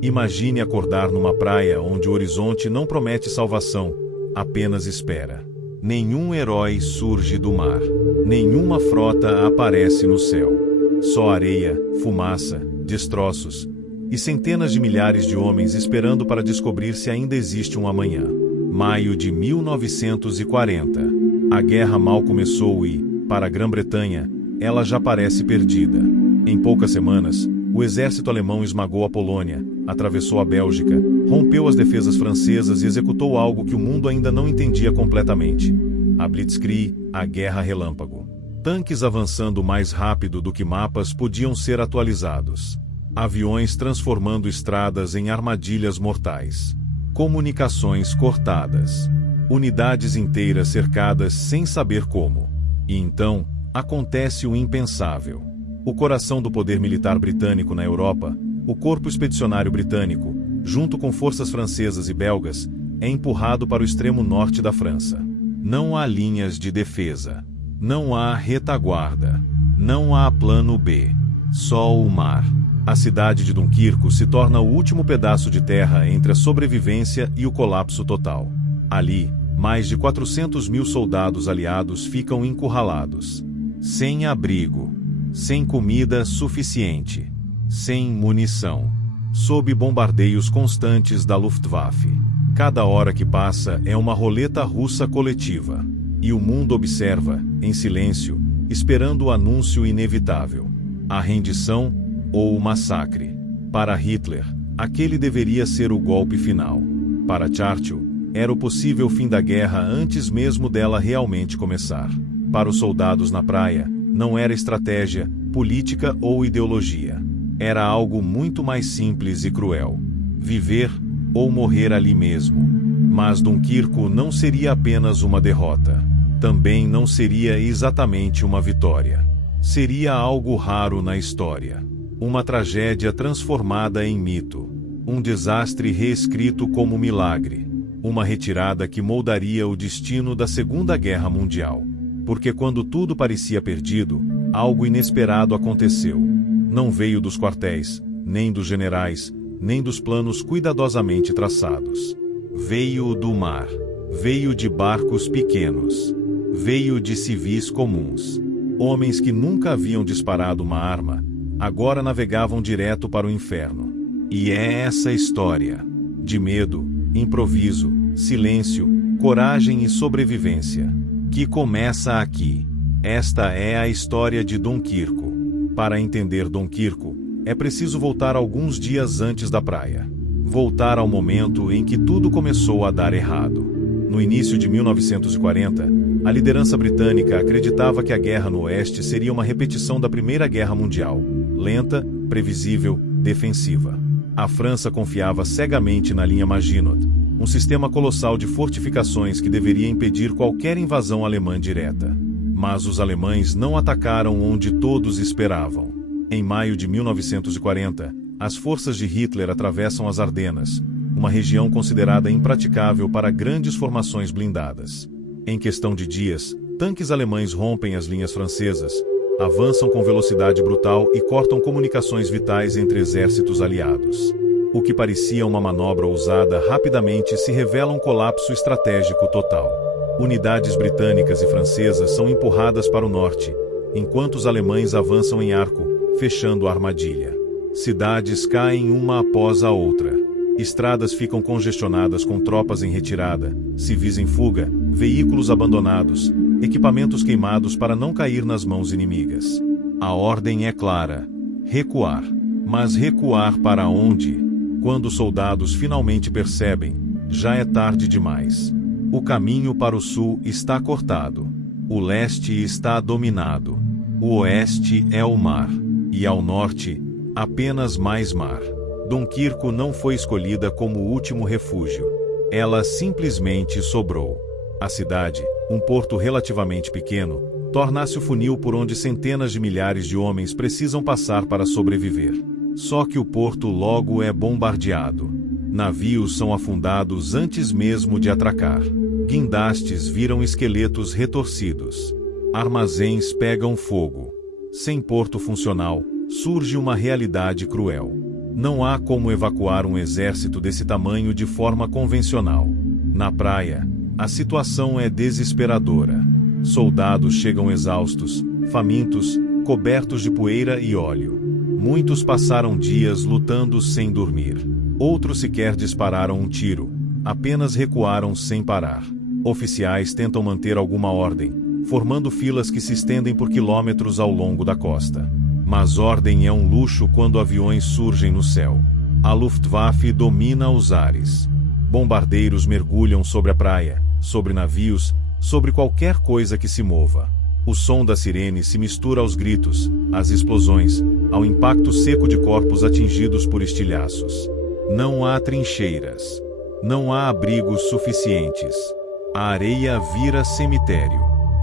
Imagine acordar numa praia onde o horizonte não promete salvação, apenas espera. Nenhum herói surge do mar. Nenhuma frota aparece no céu. Só areia, fumaça, destroços e centenas de milhares de homens esperando para descobrir se ainda existe um amanhã. Maio de 1940. A guerra mal começou e, para a Grã-Bretanha, ela já parece perdida. Em poucas semanas, o exército alemão esmagou a Polônia, atravessou a Bélgica, rompeu as defesas francesas e executou algo que o mundo ainda não entendia completamente: a Blitzkrieg, a Guerra Relâmpago. Tanques avançando mais rápido do que mapas podiam ser atualizados. Aviões transformando estradas em armadilhas mortais. Comunicações cortadas. Unidades inteiras cercadas sem saber como. E então, acontece o impensável. O coração do poder militar britânico na Europa, o Corpo Expedicionário Britânico, junto com forças francesas e belgas, é empurrado para o extremo norte da França. Não há linhas de defesa. Não há retaguarda. Não há plano B. Só o mar. A cidade de Dunquirco se torna o último pedaço de terra entre a sobrevivência e o colapso total. Ali, mais de 400 mil soldados aliados ficam encurralados. Sem abrigo. Sem comida suficiente. Sem munição. Sob bombardeios constantes da Luftwaffe. Cada hora que passa é uma roleta russa coletiva. E o mundo observa, em silêncio, esperando o anúncio inevitável. A rendição ou o massacre. Para Hitler, aquele deveria ser o golpe final. Para Churchill, era o possível fim da guerra antes mesmo dela realmente começar. Para os soldados na praia, não era estratégia, política ou ideologia. Era algo muito mais simples e cruel. Viver ou morrer ali mesmo. Mas Dunquirco não seria apenas uma derrota. Também não seria exatamente uma vitória. Seria algo raro na história. Uma tragédia transformada em mito. Um desastre reescrito como milagre. Uma retirada que moldaria o destino da Segunda Guerra Mundial. Porque quando tudo parecia perdido, algo inesperado aconteceu. Não veio dos quartéis, nem dos generais, nem dos planos cuidadosamente traçados. Veio do mar. Veio de barcos pequenos. Veio de civis comuns. Homens que nunca haviam disparado uma arma, agora navegavam direto para o inferno. E é essa história. De medo, improviso, silêncio, coragem e sobrevivência. Que começa aqui. Esta é a história de Dunquirco. Para entender Dunquirco, é preciso voltar alguns dias antes da praia. Voltar ao momento em que tudo começou a dar errado. No início de 1940, a liderança britânica acreditava que a guerra no Oeste seria uma repetição da Primeira Guerra Mundial. Lenta, previsível, defensiva. A França confiava cegamente na linha Maginot, um sistema colossal de fortificações que deveria impedir qualquer invasão alemã direta. Mas os alemães não atacaram onde todos esperavam. Em maio de 1940, as forças de Hitler atravessam as Ardenas, uma região considerada impraticável para grandes formações blindadas. Em questão de dias, tanques alemães rompem as linhas francesas, avançam com velocidade brutal e cortam comunicações vitais entre exércitos aliados. O que parecia uma manobra ousada rapidamente se revela um colapso estratégico total. Unidades britânicas e francesas são empurradas para o norte, enquanto os alemães avançam em arco, fechando a armadilha. Cidades caem uma após a outra. Estradas ficam congestionadas com tropas em retirada, civis em fuga, veículos abandonados, equipamentos queimados para não cair nas mãos inimigas. A ordem é clara: recuar. Mas recuar para onde? Quando os soldados finalmente percebem, já é tarde demais. O caminho para o sul está cortado. O leste está dominado. O oeste é o mar. E ao norte, apenas mais mar. Dunquirco não foi escolhida como o último refúgio. Ela simplesmente sobrou. A cidade, um porto relativamente pequeno, torna-se o funil por onde centenas de milhares de homens precisam passar para sobreviver. Só que o porto logo é bombardeado. Navios são afundados antes mesmo de atracar. Guindastes viram esqueletos retorcidos. Armazéns pegam fogo. Sem porto funcional, surge uma realidade cruel. Não há como evacuar um exército desse tamanho de forma convencional. Na praia, a situação é desesperadora. Soldados chegam exaustos, famintos, cobertos de poeira e óleo. Muitos passaram dias lutando sem dormir. Outros sequer dispararam um tiro, apenas recuaram sem parar. Oficiais tentam manter alguma ordem, formando filas que se estendem por quilômetros ao longo da costa. Mas ordem é um luxo quando aviões surgem no céu. A Luftwaffe domina os ares. Bombardeiros mergulham sobre a praia, sobre navios, sobre qualquer coisa que se mova. O som da sirene se mistura aos gritos, às explosões, ao impacto seco de corpos atingidos por estilhaços. Não há trincheiras. Não há abrigos suficientes. A areia vira cemitério.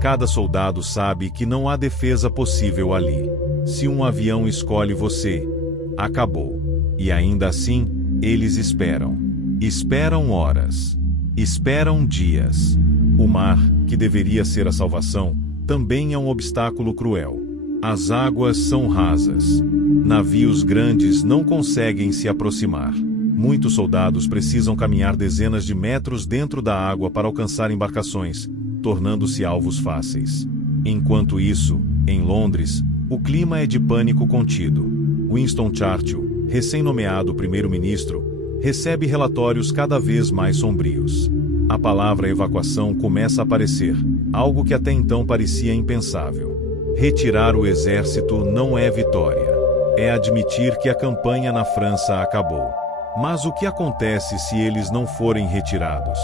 Cada soldado sabe que não há defesa possível ali. Se um avião escolhe você, acabou. E ainda assim, eles esperam. Esperam horas. Esperam dias. O mar, que deveria ser a salvação, também é um obstáculo cruel. As águas são rasas. Navios grandes não conseguem se aproximar. Muitos soldados precisam caminhar dezenas de metros dentro da água para alcançar embarcações, tornando-se alvos fáceis. Enquanto isso, em Londres, o clima é de pânico contido. Winston Churchill, recém-nomeado primeiro-ministro, recebe relatórios cada vez mais sombrios. A palavra evacuação começa a aparecer, algo que até então parecia impensável. Retirar o exército não é vitória. É admitir que a campanha na França acabou. Mas o que acontece se eles não forem retirados?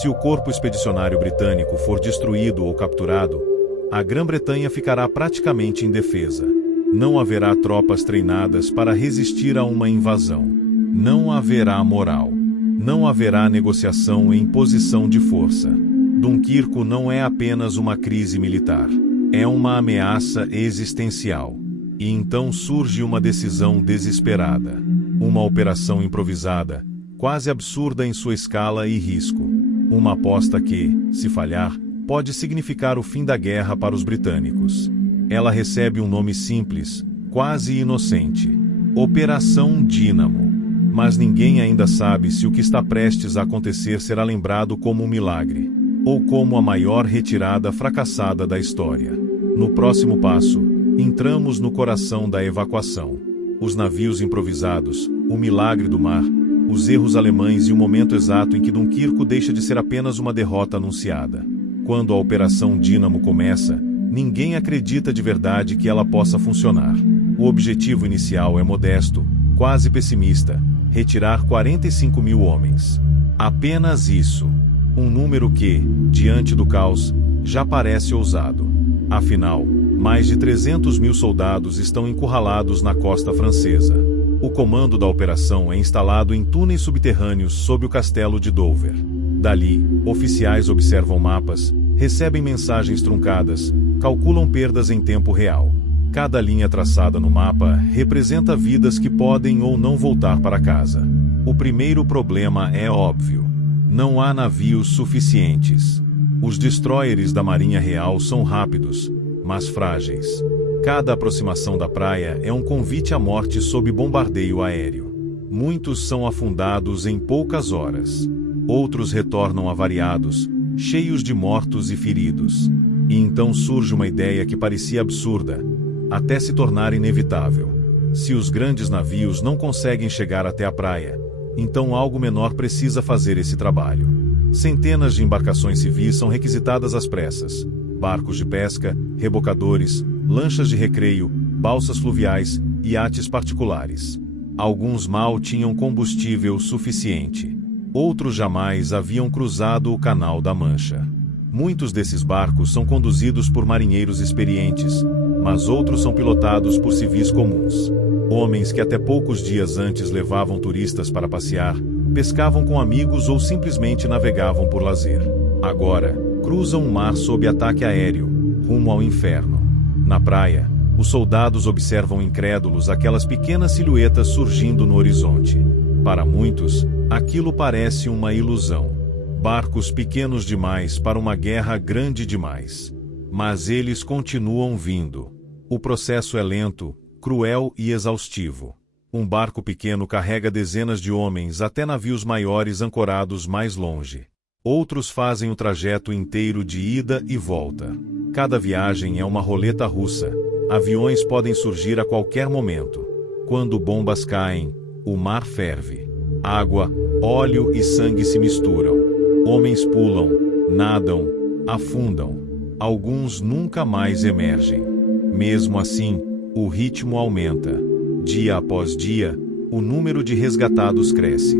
Se o corpo expedicionário britânico for destruído ou capturado, a Grã-Bretanha ficará praticamente indefesa. Não haverá tropas treinadas para resistir a uma invasão. Não haverá moral. Não haverá negociação em posição de força. Dunkirko não é apenas uma crise militar. É uma ameaça existencial. E então surge uma decisão desesperada. Uma operação improvisada, quase absurda em sua escala e risco. Uma aposta que, se falhar, pode significar o fim da guerra para os britânicos. Ela recebe um nome simples, quase inocente: Operação Dínamo. Mas ninguém ainda sabe se o que está prestes a acontecer será lembrado como um milagre, ou como a maior retirada fracassada da história. No próximo passo, entramos no coração da evacuação. Os navios improvisados, o milagre do mar, os erros alemães e o momento exato em que Dunkirko deixa de ser apenas uma derrota anunciada. Quando a Operação Dínamo começa, ninguém acredita de verdade que ela possa funcionar. O objetivo inicial é modesto, quase pessimista: retirar 45 mil homens. Apenas isso. Um número que, diante do caos, já parece ousado. Afinal, mais de 300 mil soldados estão encurralados na costa francesa. O comando da operação é instalado em túneis subterrâneos sob o castelo de Dover. Dali, oficiais observam mapas, recebem mensagens truncadas, calculam perdas em tempo real. Cada linha traçada no mapa representa vidas que podem ou não voltar para casa. O primeiro problema é óbvio: não há navios suficientes. Os destroyers da Marinha Real são rápidos, mas frágeis. Cada aproximação da praia é um convite à morte sob bombardeio aéreo. Muitos são afundados em poucas horas. Outros retornam avariados, cheios de mortos e feridos. E então surge uma ideia que parecia absurda, até se tornar inevitável. Se os grandes navios não conseguem chegar até a praia, então algo menor precisa fazer esse trabalho. Centenas de embarcações civis são requisitadas às pressas: barcos de pesca, rebocadores, lanchas de recreio, balsas fluviais, iates particulares. Alguns mal tinham combustível suficiente. Outros jamais haviam cruzado o Canal da Mancha. Muitos desses barcos são conduzidos por marinheiros experientes, mas outros são pilotados por civis comuns. Homens que até poucos dias antes levavam turistas para passear, pescavam com amigos ou simplesmente navegavam por lazer. Agora, cruzam o mar sob ataque aéreo, rumo ao inferno. Na praia, os soldados observam incrédulos aquelas pequenas silhuetas surgindo no horizonte. Para muitos, aquilo parece uma ilusão. Barcos pequenos demais para uma guerra grande demais. Mas eles continuam vindo. O processo é lento, cruel e exaustivo. Um barco pequeno carrega dezenas de homens até navios maiores ancorados mais longe. Outros fazem o trajeto inteiro de ida e volta. Cada viagem é uma roleta russa. Aviões podem surgir a qualquer momento. Quando bombas caem, o mar ferve. Água, óleo e sangue se misturam. Homens pulam, nadam, afundam. Alguns nunca mais emergem. Mesmo assim, o ritmo aumenta. Dia após dia, o número de resgatados cresce.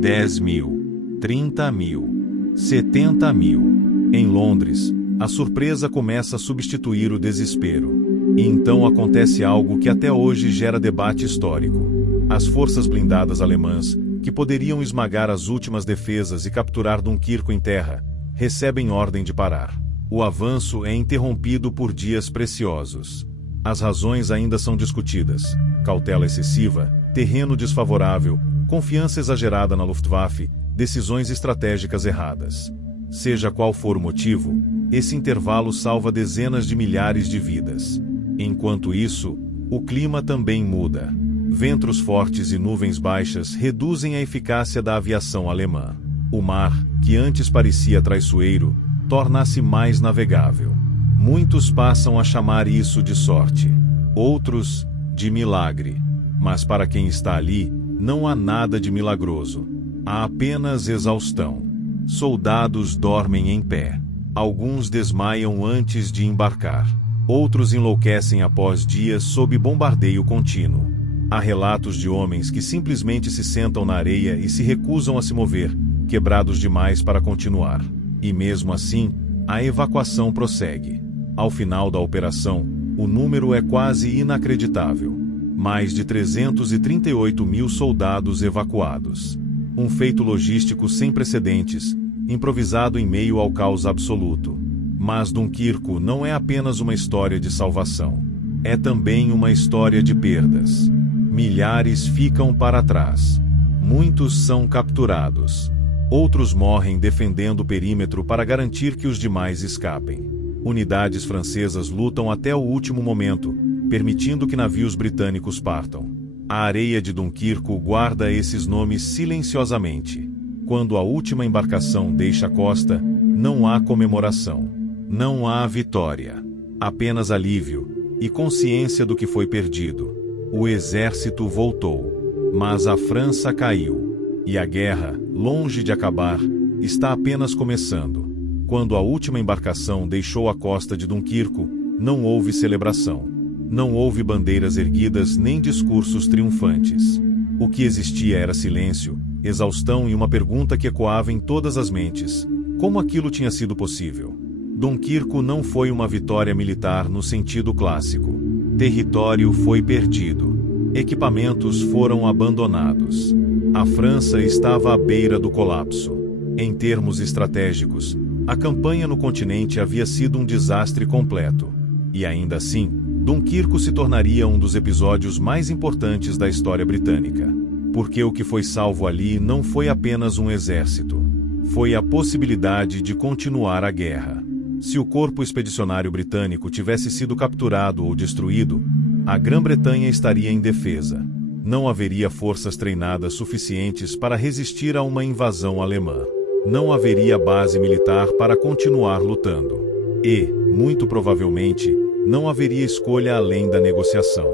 10.000, 30.000, 70.000. Em Londres, a surpresa começa a substituir o desespero. E então acontece algo que até hoje gera debate histórico. As forças blindadas alemãs, que poderiam esmagar as últimas defesas e capturar Dunquirque em terra, recebem ordem de parar. O avanço é interrompido por dias preciosos. As razões ainda são discutidas: cautela excessiva, terreno desfavorável, confiança exagerada na Luftwaffe, decisões estratégicas erradas. Seja qual for o motivo, esse intervalo salva dezenas de milhares de vidas. Enquanto isso, o clima também muda. Ventos fortes e nuvens baixas reduzem a eficácia da aviação alemã. O mar, que antes parecia traiçoeiro, torna-se mais navegável. Muitos passam a chamar isso de sorte, outros, de milagre. Mas para quem está ali, não há nada de milagroso. Há apenas exaustão. Soldados dormem em pé. Alguns desmaiam antes de embarcar. Outros enlouquecem após dias sob bombardeio contínuo. Há relatos de homens que simplesmente se sentam na areia e se recusam a se mover, quebrados demais para continuar. E mesmo assim, a evacuação prossegue. Ao final da operação, o número é quase inacreditável. Mais de 338.000 soldados evacuados. Um feito logístico sem precedentes, improvisado em meio ao caos absoluto. Mas Dunquirque não é apenas uma história de salvação. É também uma história de perdas. Milhares ficam para trás. Muitos são capturados. Outros morrem defendendo o perímetro para garantir que os demais escapem. Unidades francesas lutam até o último momento, permitindo que navios britânicos partam. A areia de Dunquirque guarda esses nomes silenciosamente. Quando a última embarcação deixa a costa, não há comemoração. Não há vitória. Apenas alívio e consciência do que foi perdido. O exército voltou. Mas a França caiu. E a guerra, longe de acabar, está apenas começando. Quando a última embarcação deixou a costa de Dunquirque, não houve celebração. Não houve bandeiras erguidas nem discursos triunfantes. O que existia era silêncio, exaustão e uma pergunta que ecoava em todas as mentes: como aquilo tinha sido possível? Dunquirque não foi uma vitória militar no sentido clássico. Território foi perdido. Equipamentos foram abandonados. A França estava à beira do colapso. Em termos estratégicos, a campanha no continente havia sido um desastre completo. E ainda assim, Dunquirque se tornaria um dos episódios mais importantes da história britânica. Porque o que foi salvo ali não foi apenas um exército. Foi a possibilidade de continuar a guerra. Se o corpo expedicionário britânico tivesse sido capturado ou destruído, a Grã-Bretanha estaria indefesa. Não haveria forças treinadas suficientes para resistir a uma invasão alemã. Não haveria base militar para continuar lutando. E, muito provavelmente, não haveria escolha além da negociação.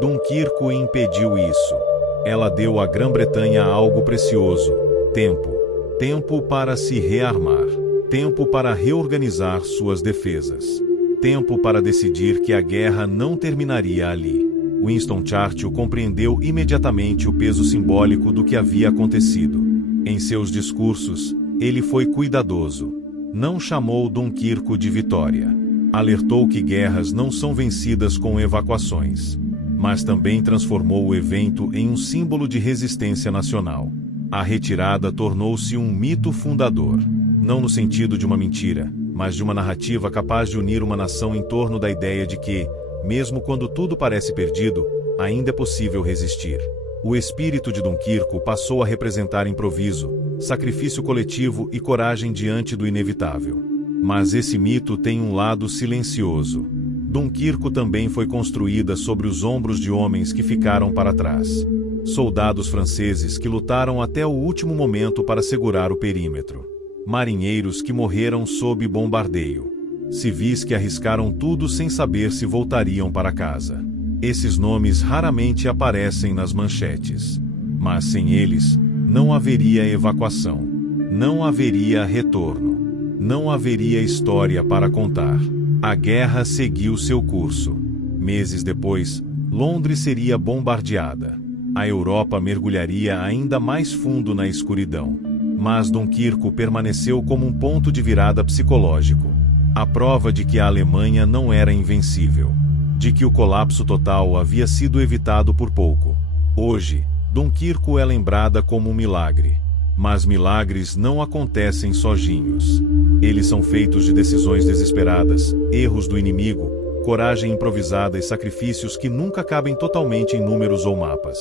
Dunquirque impediu isso. Ela deu à Grã-Bretanha algo precioso: tempo. Tempo para se rearmar. Tempo para reorganizar suas defesas. Tempo para decidir que a guerra não terminaria ali. Winston Churchill compreendeu imediatamente o peso simbólico do que havia acontecido. Em seus discursos, ele foi cuidadoso. Não chamou Dunquirque de vitória. Alertou que guerras não são vencidas com evacuações. Mas também transformou o evento em um símbolo de resistência nacional. A retirada tornou-se um mito fundador. Não no sentido de uma mentira, mas de uma narrativa capaz de unir uma nação em torno da ideia de que, mesmo quando tudo parece perdido, ainda é possível resistir. O espírito de Dunquirque passou a representar improviso, sacrifício coletivo e coragem diante do inevitável. Mas esse mito tem um lado silencioso. Dunquirque também foi construída sobre os ombros de homens que ficaram para trás. Soldados franceses que lutaram até o último momento para segurar o perímetro. Marinheiros que morreram sob bombardeio. Civis que arriscaram tudo sem saber se voltariam para casa. Esses nomes raramente aparecem nas manchetes. Mas sem eles, não haveria evacuação. Não haveria retorno. Não haveria história para contar. A guerra seguiu seu curso. Meses depois, Londres seria bombardeada. A Europa mergulharia ainda mais fundo na escuridão. Mas Dunquirque permaneceu como um ponto de virada psicológico. A prova de que a Alemanha não era invencível. De que o colapso total havia sido evitado por pouco. Hoje, Dunquirque é lembrada como um milagre. Mas milagres não acontecem sozinhos. Eles são feitos de decisões desesperadas, erros do inimigo, coragem improvisada e sacrifícios que nunca cabem totalmente em números ou mapas.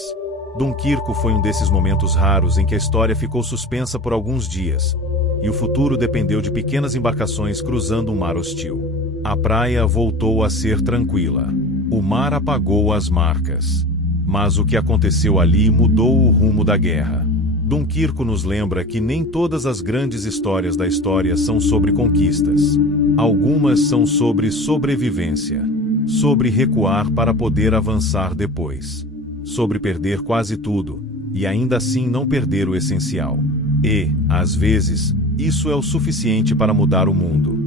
Dunquirque foi um desses momentos raros em que a história ficou suspensa por alguns dias, e o futuro dependeu de pequenas embarcações cruzando um mar hostil. A praia voltou a ser tranquila. O mar apagou as marcas. Mas o que aconteceu ali mudou o rumo da guerra. Dunquirque nos lembra que nem todas as grandes histórias da história são sobre conquistas. Algumas são sobre sobrevivência. Sobre recuar para poder avançar depois. Sobre perder quase tudo, e ainda assim não perder o essencial. E, às vezes, isso é o suficiente para mudar o mundo.